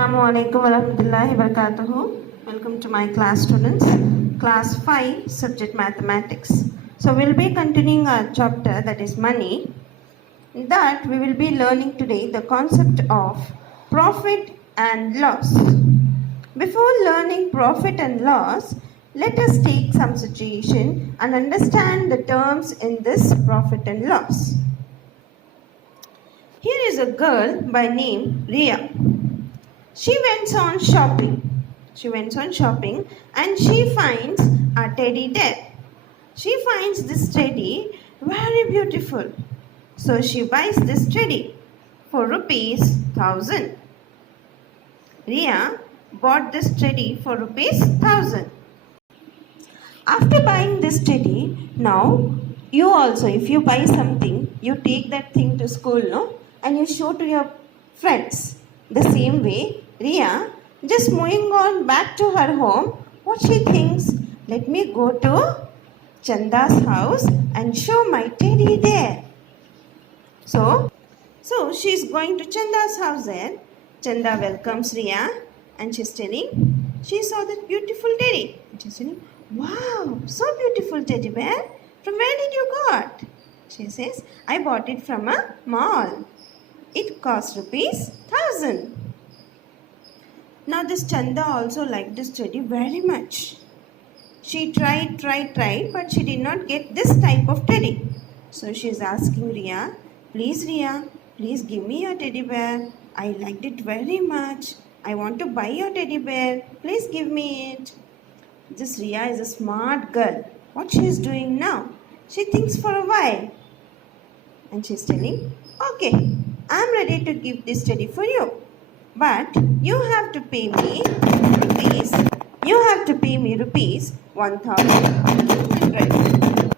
Assalamualaikum warahmatullahi wabarakatuh. Welcome to my class students, class 5 subject mathematics. So we'll be continuing our chapter, that is money. In that we will be learning today the concept of profit and loss. Before learning profit and loss, let us take some situation and understand the terms in this profit and loss. Here is a girl by name Ria. She went on shopping. And she finds a teddy there. She finds this teddy very beautiful. So she buys this teddy for ₹1,000. Ria bought this teddy for ₹1,000. After buying this teddy, now you also, if you buy something, you take that thing to school, no? And you show to your friends. The same way, Ria, just moving on back to her home, what she thinks, let me go to Chanda's house and show my teddy there. So she's going to Chanda's house there. Chanda welcomes Ria and she's telling, she saw that beautiful teddy. And she's telling, wow, so beautiful teddy bear. From where did you got? She says, I bought it from a mall. It cost ₹1,000. Now this Chanda also liked this teddy very much. She tried, but she did not get this type of teddy. So she is asking Ria, please give me your teddy bear. I liked it very much. I want to buy your teddy bear. Please give me it. This Ria is a smart girl. What she is doing now? She thinks for a while. And she is telling, okay, I am ready to give this teddy for you. But you have to pay me rupees 1,200.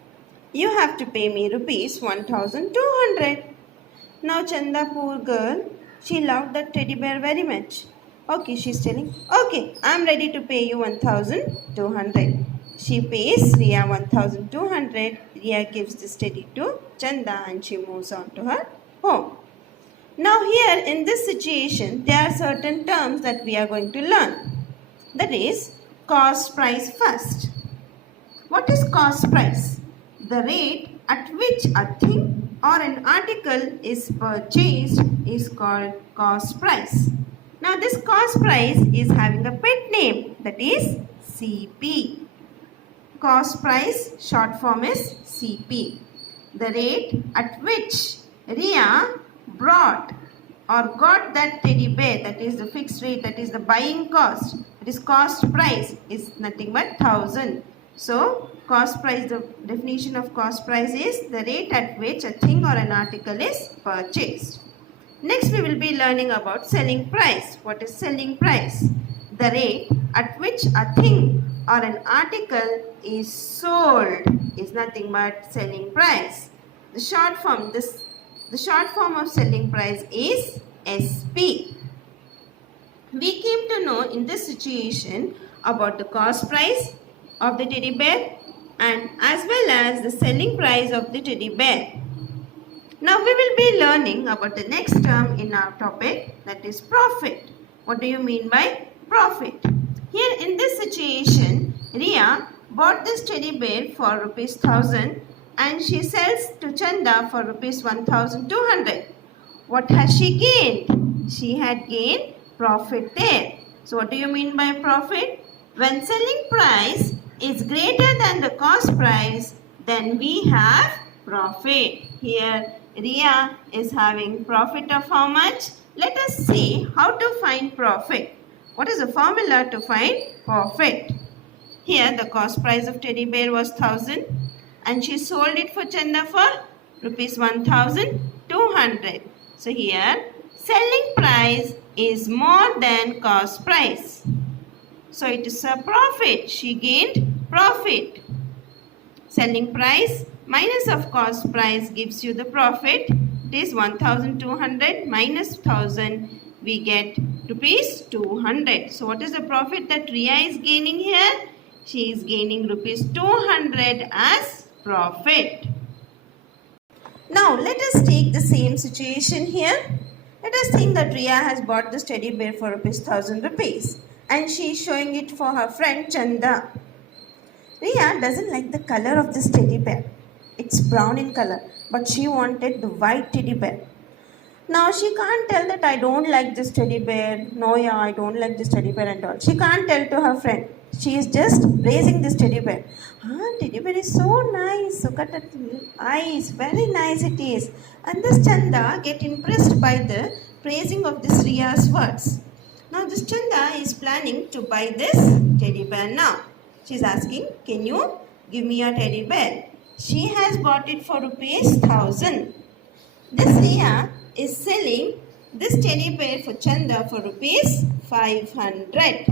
You have to pay me rupees 1,200. Now Chanda, poor girl, she loved that teddy bear very much. Okay, she's telling, okay, I'm ready to pay you 1,200. She pays Ria 1,200. Ria gives this teddy to Chanda and she moves on to her home. Now here in this situation, there are certain terms that we are going to learn. That is, cost price first. What is cost price? The rate at which a thing or an article is purchased is called cost price. Now this cost price is having a pet name, that is CP. Cost price short form is CP. The rate at which Ria brought or got that teddy bear, that is the fixed rate, that is the buying cost, that is cost price, is nothing but 1,000. So cost price, the definition of cost price is the rate at which a thing or an article is purchased. Next we will be learning about selling price. What is selling price? The rate at which a thing or an article is sold is nothing but selling price. The short form of selling price is SP. We came to know in this situation about the cost price of the teddy bear and as well as the selling price of the teddy bear. Now we will be learning about the next term in our topic, that is profit. What do you mean by profit? Here in this situation, Ria bought this teddy bear for ₹1,000 and she sells to Chanda for ₹1,200. What has she gained? She had gained profit there. So what do you mean by profit? When selling price is greater than the cost price, then we have profit. Here Ria is having profit of how much? Let us see how to find profit. What is the formula to find profit? Here the cost price of teddy bear was 1,000 and she sold it for Chanda for ₹1,200. So here selling price is more than cost price. So it is a profit. She gained profit. Selling price minus of cost price gives you the profit. It is 1,200 minus 1,000. We get ₹200. So what is the profit that Ria is gaining here? She is gaining ₹200 as profit. Now let us take the same situation here. Let us think that Riya has bought this teddy bear for ₹1,000 and she is showing it for her friend Chanda. Riya doesn't like the color of this teddy bear. It's brown in color, but she wanted the white teddy bear. Now she can't tell that I don't like this teddy bear. No, yeah, I don't like this teddy bear and all. She can't tell to her friend. She is just praising this teddy bear. Teddy bear is so nice. Look at that eyes. Very nice it is. And this Chanda get impressed by the praising of this Riya's words. Now this Chanda is planning to buy this teddy bear now. She is asking, can you give me a teddy bear? She has bought it for ₹1,000. This Riya is selling this teddy bear for Chanda for ₹500.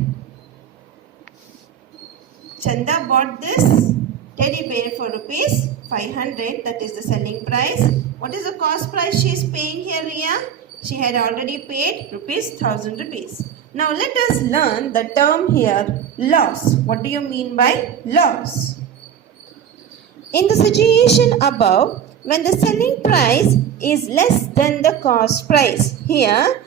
Chanda bought this teddy bear for ₹500. That is the selling price. What is the cost price she is paying here, Riya? She had already paid ₹1,000. Now let us learn the term here, loss. What do you mean by loss? In the situation above, when the selling price is less than the cost price. Here,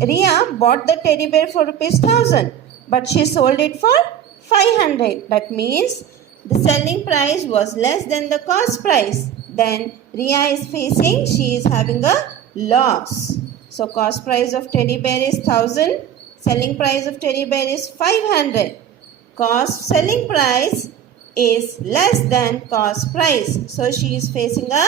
Riya bought the teddy bear for ₹1,000, but she sold it for 500. That means the selling price was less than the cost price. Then Riya is facing, she is having a loss. So cost price of teddy bear is 1,000. Selling price of teddy bear is 500. Selling price is less than cost price. So she is facing a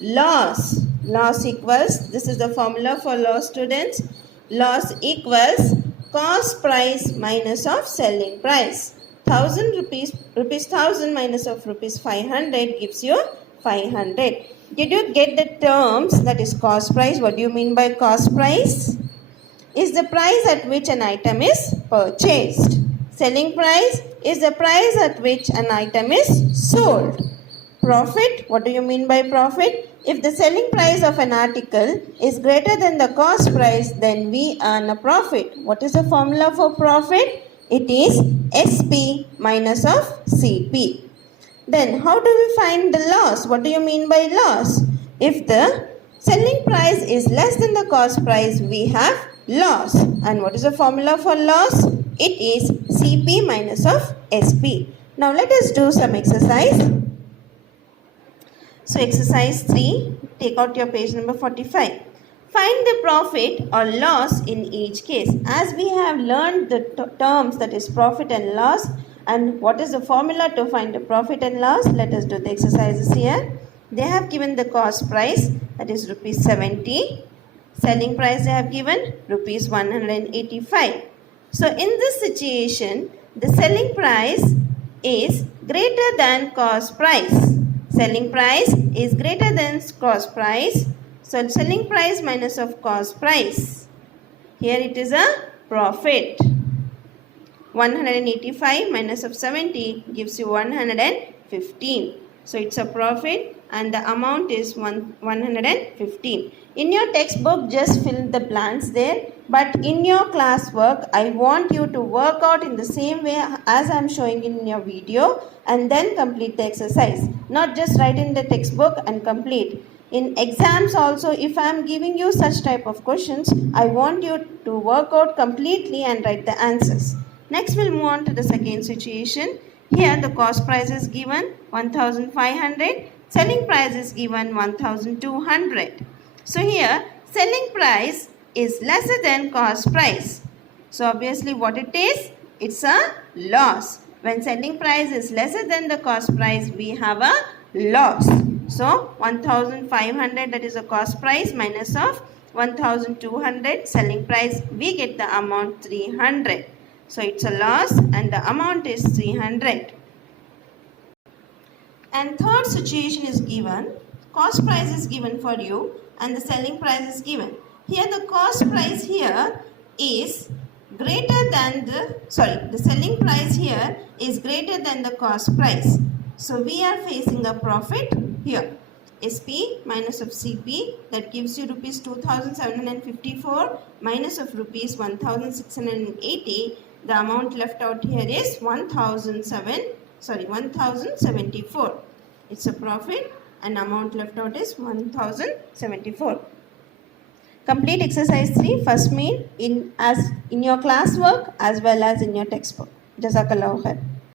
loss. Loss equals, this is the formula for loss, students. Loss equals cost price minus of selling price. ₹1,000 minus of ₹500 gives you 500. Did you get the terms? That is cost price. What do you mean by cost price? Is the price at which an item is purchased. Selling price is the price at which an item is sold. Profit, what do you mean by profit? If the selling price of an article is greater than the cost price, then we earn a profit. What is the formula for profit? It is SP minus of CP. Then how do we find the loss? What do you mean by loss? If the selling price is less than the cost price, we have loss. And what is the formula for loss? It is CP minus of SP. Now let us do some exercise. So exercise 3, take out your page number 45. Find the profit or loss in each case. As we have learned the terms, that is profit and loss, and what is the formula to find the profit and loss, let us do the exercises here. They have given the cost price, that is ₹70. Selling price they have given ₹185. So in this situation, the selling price is greater than cost price. Selling price is greater than cost price. So selling price minus of cost price. Here it is a profit. 185 minus of 70 gives you 115. So it's a profit and the amount is 115. In your textbook, just fill the blanks there. But in your classwork, I want you to work out in the same way as I am showing in your video and then complete the exercise. Not just write in the textbook and complete. In exams also, if I am giving you such type of questions, I want you to work out completely and write the answers. Next, we'll move on to the second situation. Here, the cost price is given 1,500. Selling price is given 1,200. So here, selling price is lesser than cost price. So obviously what it is? It's a loss. When selling price is lesser than the cost price, we have a loss. So 1,500, that is a cost price, minus of 1,200 selling price, we get the amount 300. So it's a loss and the amount is 300. And third situation is given. Cost price is given for you and the selling price is given. Here the cost price here is greater than the selling price here is greater than the cost price. So we are facing a profit here. SP minus of CP, that gives you ₹2,754 minus of ₹1,680. The amount left out here is 1,074. It's a profit and amount left out is 1,074. Complete exercise 3, first meal in your class work as well as in your textbook. Jazakallah khair.